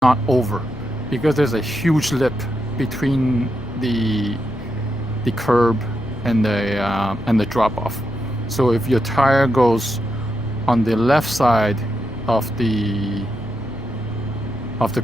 not over, because there's a huge lip between the curb and the drop off. So if your tire goes on the left side of the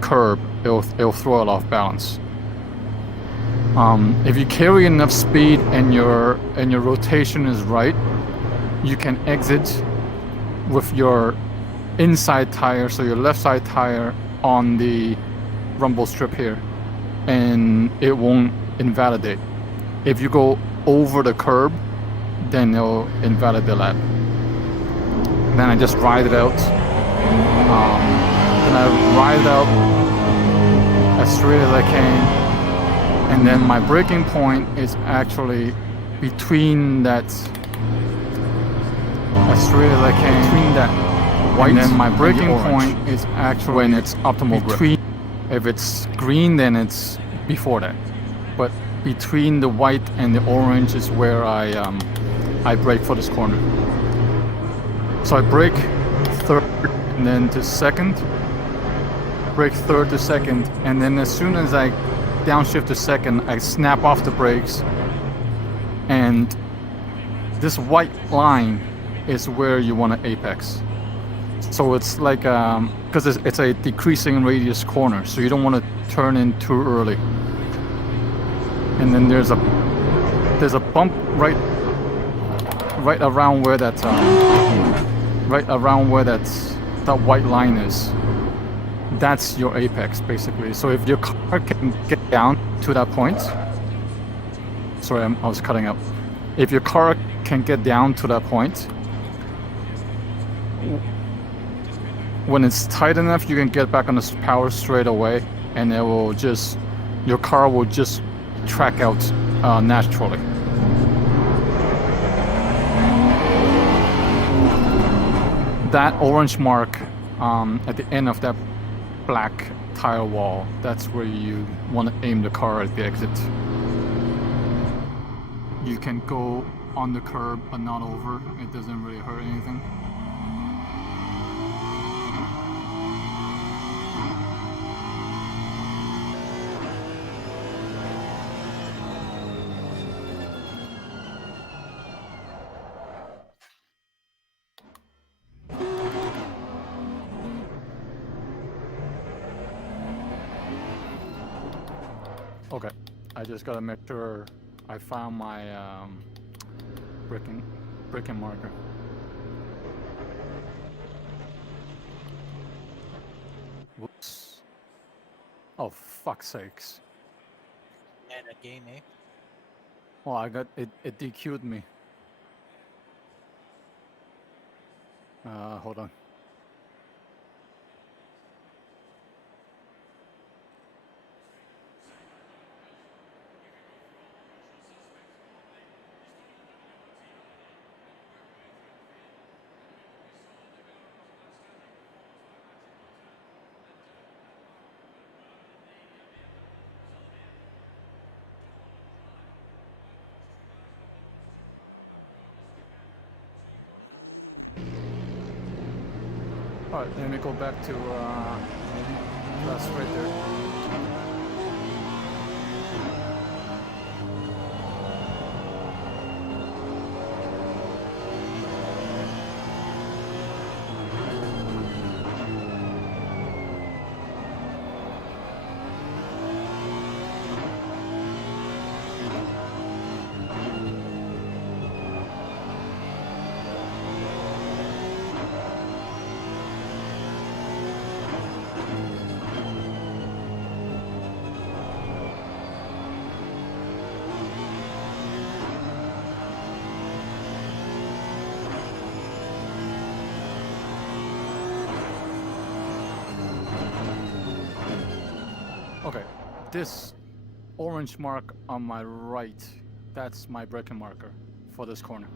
curb, it'll throw it off balance. If you carry enough speed and your rotation is right, you can exit with your inside tire, so your left side tire, on the rumble strip here, and it won't invalidate. If you go over the curb, then it'll invalidate the lap. Then I just ride it out. Then I ride it out as straight as I can. And then my braking point is actually between that, as straight as I can, between that white. And then my braking point is actually when it's optimal grip. If it's green, then it's before that. But between the white and the orange is where I brake for this corner. So I brake third and then to second, brake third to second, and then as soon as I downshift to second, I snap off the brakes, and this white line is where you want to apex. So it's like, because it's a decreasing radius corner, so you don't want to turn in too early. And then there's a bump right around where that that white line is. That's your apex, basically. So if your car can get down to that point, sorry, I was cutting up. If your car can get down to that point, when it's tight enough, you can get back on the power straight away, and it will just, your car will just track out naturally. That orange mark at the end of that black tire wall, that's where you want to aim the car at the exit. You can go on the curb but not over. It doesn't really hurt anything. Okay, I just gotta make sure I found my braking marker. Whoops. Oh, fuck's sakes. Yeah, that game, eh? Well, I got it. It DQ'd me. Hold on. Alright, let me go back to that's right there. Okay, this orange mark on my right, that's my braking marker for this corner.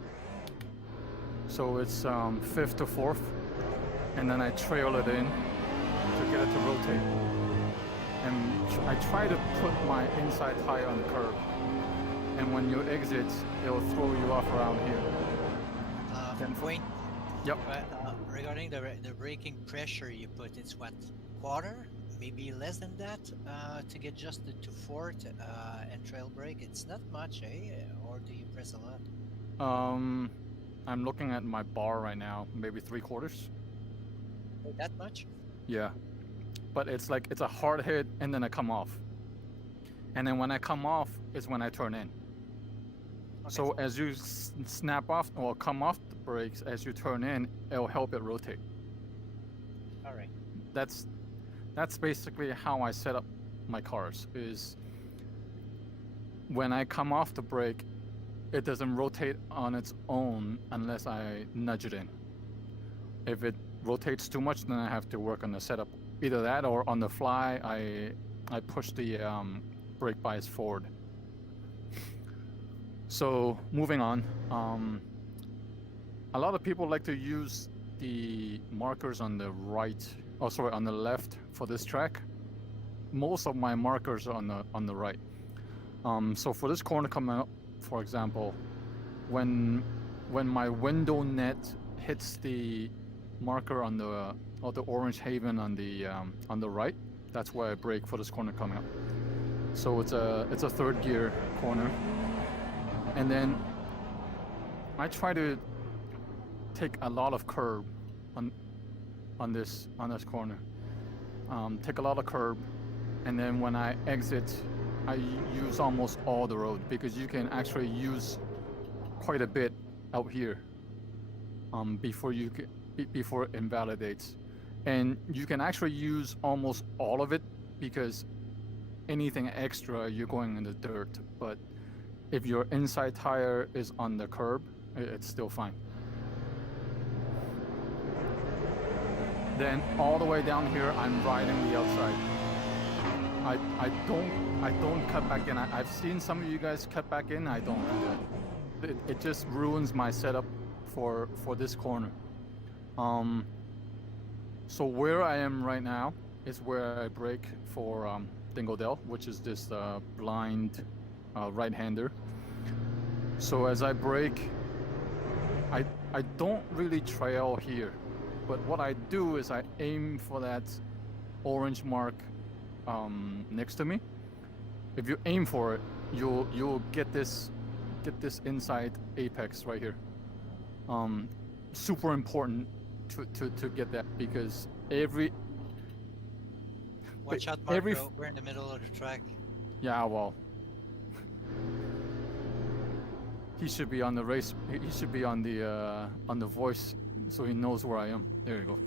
So it's 5th to 4th, and then I trail it in to get it to rotate. And I try to put my inside tire on the curb, and when you exit, it'll throw you off around here. Wayne? Yep. Regarding the braking pressure you put, it's what? Quarter? maybe less than that to get just to fourth and trail brake. It's not much, eh? Or do you press a lot? I'm looking at my bar right now, maybe 3/4. Oh, that much? Yeah, but it's like it's a hard hit and then I come off, and then when I come off is when I turn in. Okay. So as you snap off or come off the brakes as you turn in, it'll help it rotate. All right. That's basically how I set up my cars. Is when I come off the brake, it doesn't rotate on its own unless I nudge it in. If it rotates too much, then I have to work on the setup. Either that or on the fly, I push the brake bias forward. So moving on, a lot of people like to use the markers on the right, on the left for this track. Most of my markers are on the right. So for this corner coming up, for example, when my window net hits the marker on the orange haven on the right, that's where I brake for this corner coming up. So it's a third gear corner, and then I try to take a lot of curb on this corner. Take a lot of curb, and then when I exit, I use almost all the road because you can actually use quite a bit out here before it invalidates, and you can actually use almost all of it because anything extra you're going in the dirt. But if your inside tire is on the curb, it's still fine. Then all the way down here, I'm riding the outside. I don't cut back in. I've seen some of you guys cut back in. I don't do that. It just ruins my setup for this corner. So where I am right now is where I brake for Dingodale, which is this blind right-hander. So as I brake, I don't really trail here, but what I do is I aim for that orange mark next to me. If you aim for it, you'll get this inside apex right here. Super important to get that because Watch out, Marco. We're in the middle of the track. Yeah, well, he should be on the race. He should be on the voice, so he knows where I am. There you go.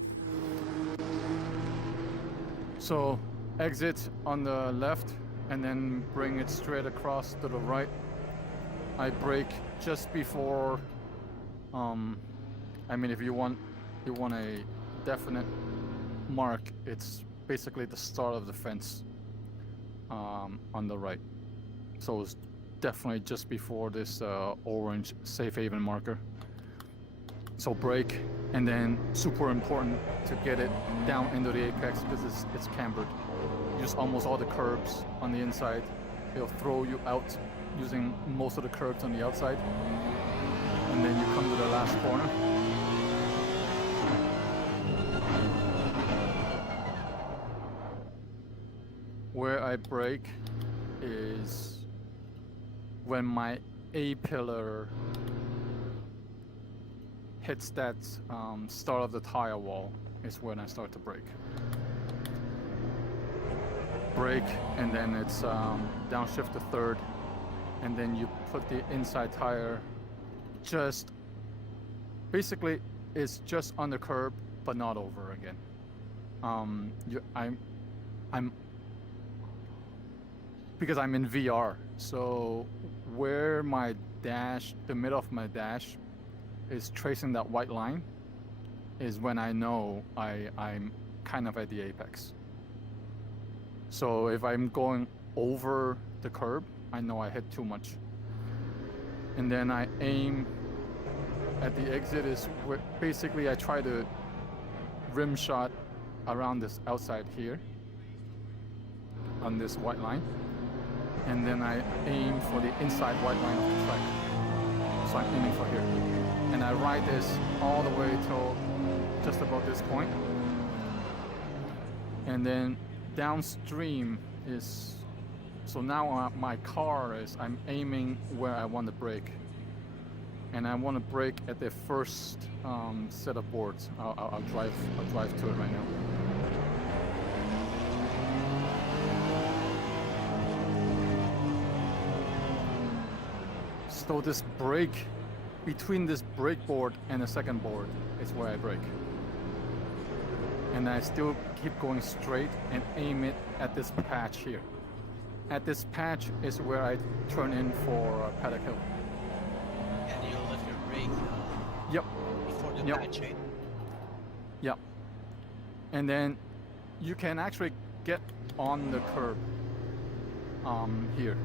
So exit on the left, and then bring it straight across to the right. I brake just before. I mean, if you want a definite mark, it's basically the start of the fence on the right. So it's definitely just before this orange safe haven marker. So brake, and then super important to get it down into the apex because it's cambered. Use almost all the curbs on the inside. It'll throw you out using most of the curbs on the outside. And then you come to the last corner. Where I brake is when my A-pillar hits that start of the tire wall is when I start to brake. Brake, and then it's downshift to third, and then you put the inside tire just basically it's just on the curb but not over again. I'm because I'm in VR, so where my dash, the middle of my dash is tracing that white line is when I know I'm kind of at the apex. So if I'm going over the curb, I know I hit too much. And then I aim at the exit is where basically I try to rim shot around this outside here on this white line. And then I aim for the inside white line of the track. So I'm aiming for here. And I ride this all the way till just about this point. And then downstream is, so now my car is, I'm aiming where I want to brake, and I want to brake at the first set of boards. I'll drive to it right now. So this brake, between this brake board and the second board is where I brake. And I still keep going straight and aim it at this patch here. At this patch is where I turn in for Paddock Hill. And you lift your brake Yep. before the Yep. patch, eh? Yep. And then you can actually get on the curb here.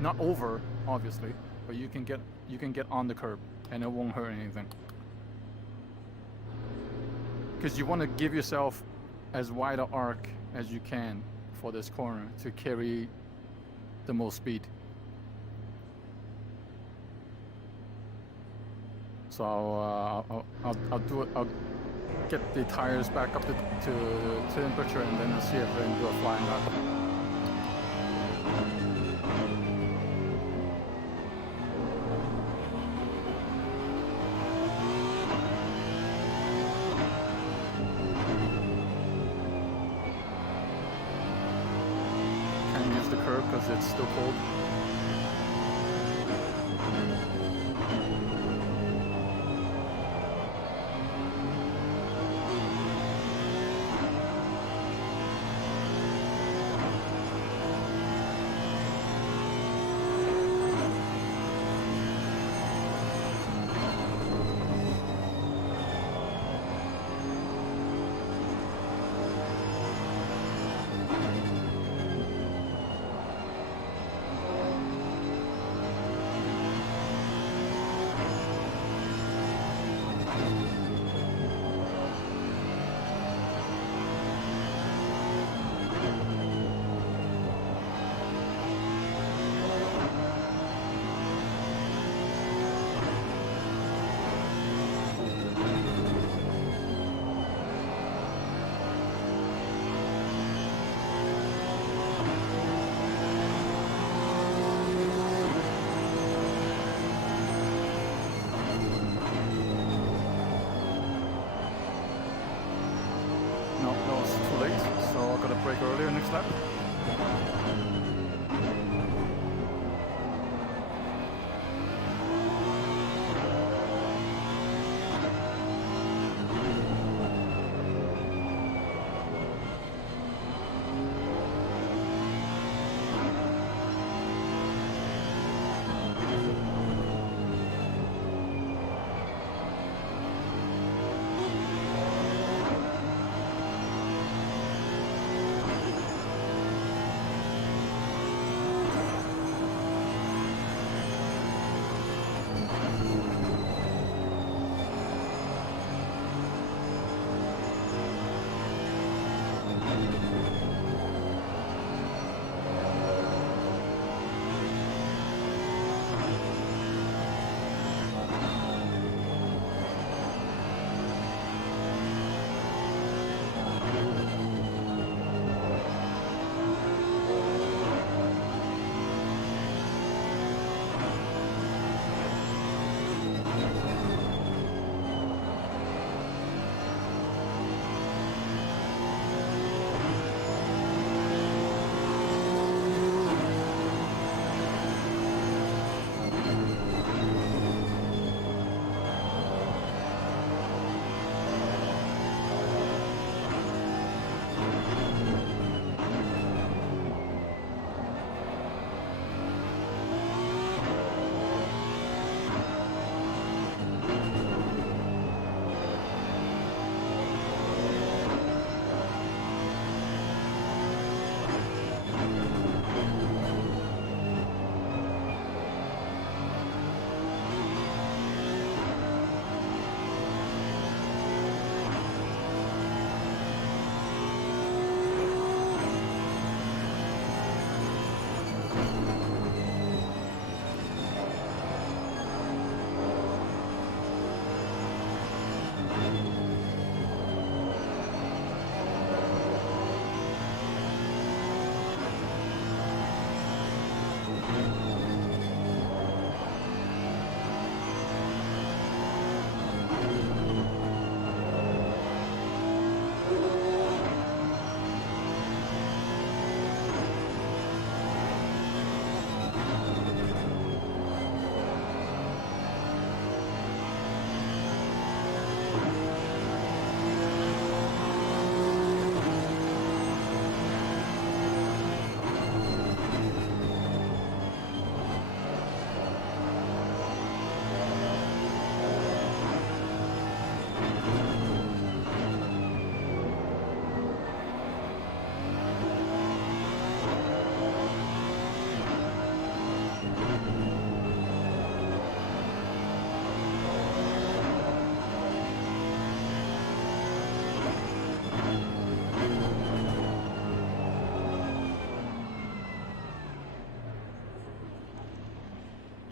Not over, obviously, but you can get on the curb and it won't hurt anything. Because you want to give yourself as wide an arc as you can for this corner to carry the most speed. So I'll do it. I'll get the tires back up to temperature, and then I'll see if I can do a flying lap. Can't use the curb because it's still cold. No, it's too late, so I gotta brake earlier next lap.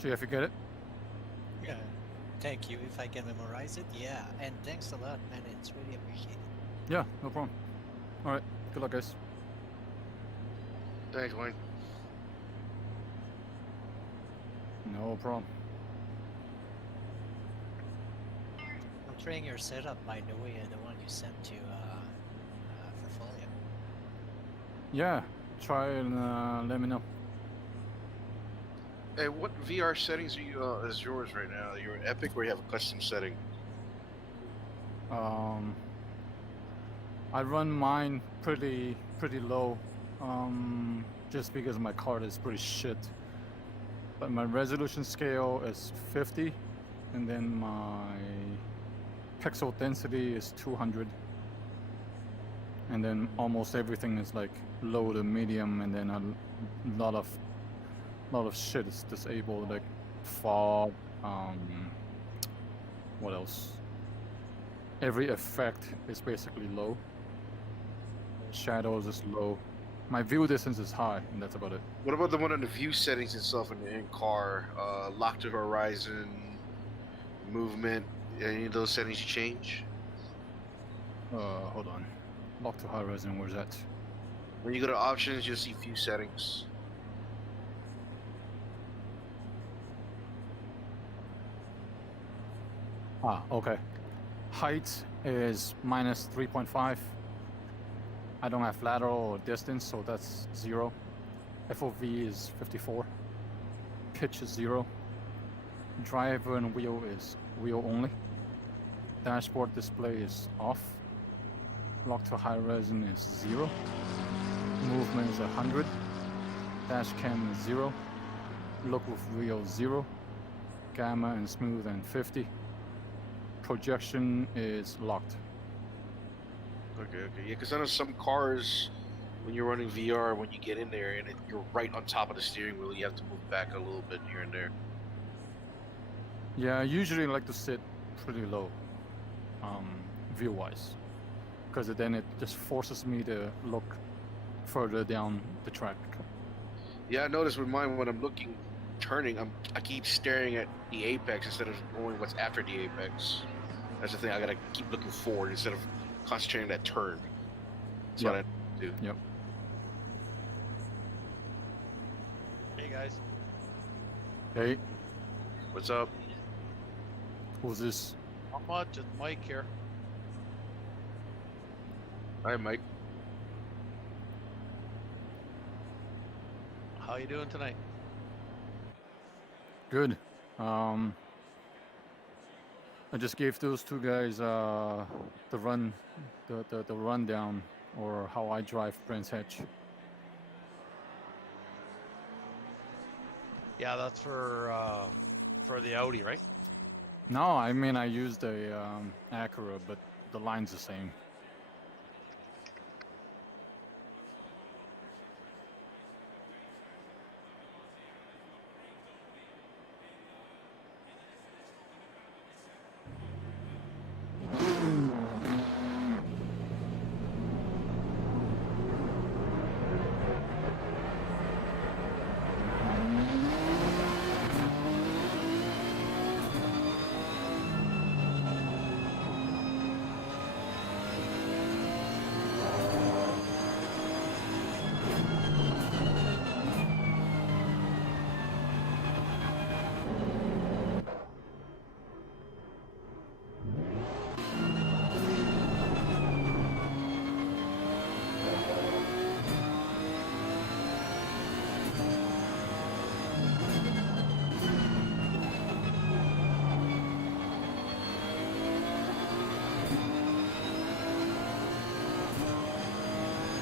So if you get it, Yeah. Thank you. If I can memorize it, yeah. And thanks a lot, man. It's really appreciated. yeah, no problem. All right, good luck, guys. Thanks, Wayne. No problem. I'm trying your setup, by the way, the one you sent to for Folio. Yeah, try and let me know. Hey, what VR settings are you is yours right now? You're an Epic, or you have a custom setting? I run mine pretty low, just because my card is pretty shit. But my resolution scale is 50, and then my pixel density is 200. And then almost everything is like low to medium, and then a lot of shit is disabled, like fog. What else? Every effect is basically low. Shadows is low. My view distance is high, and that's about it. What about the one on the view settings itself in the in-car? Lock to horizon, movement, any of those settings you change? Hold on. Lock to horizon, where's that? When you go to options, you'll see view settings. Ah, okay. Height is minus 3.5. I don't have lateral or distance, so that's 0. FOV is 54. Pitch is 0. Driver and wheel is wheel only. Dashboard display is off. Lock to horizon is 0. Movement is 100. Dash cam is 0. Look with wheel 0. Gamma and smooth and 50. Projection is locked. Okay. Yeah, because I know some cars, when you're running VR, when you get in there and you're right on top of the steering wheel, you have to move back a little bit here and there. Yeah, I usually like to sit pretty low, view-wise, because then it just forces me to look further down the track. Yeah, I noticed with mine when I'm turning, I keep staring at the apex instead of going what's after the apex. That's the thing. I gotta keep looking forward instead of concentrating that turn. That's what I do. Yep. Hey guys. Hey, What's up? who's this? Not much, it's Mike here. Hi, Mike. How you doing tonight? Good. I just gave those two guys the rundown, or how I drive RENSSETTO. Yeah, that's for the Audi, right? No, I mean I used a Acura, but the line's the same.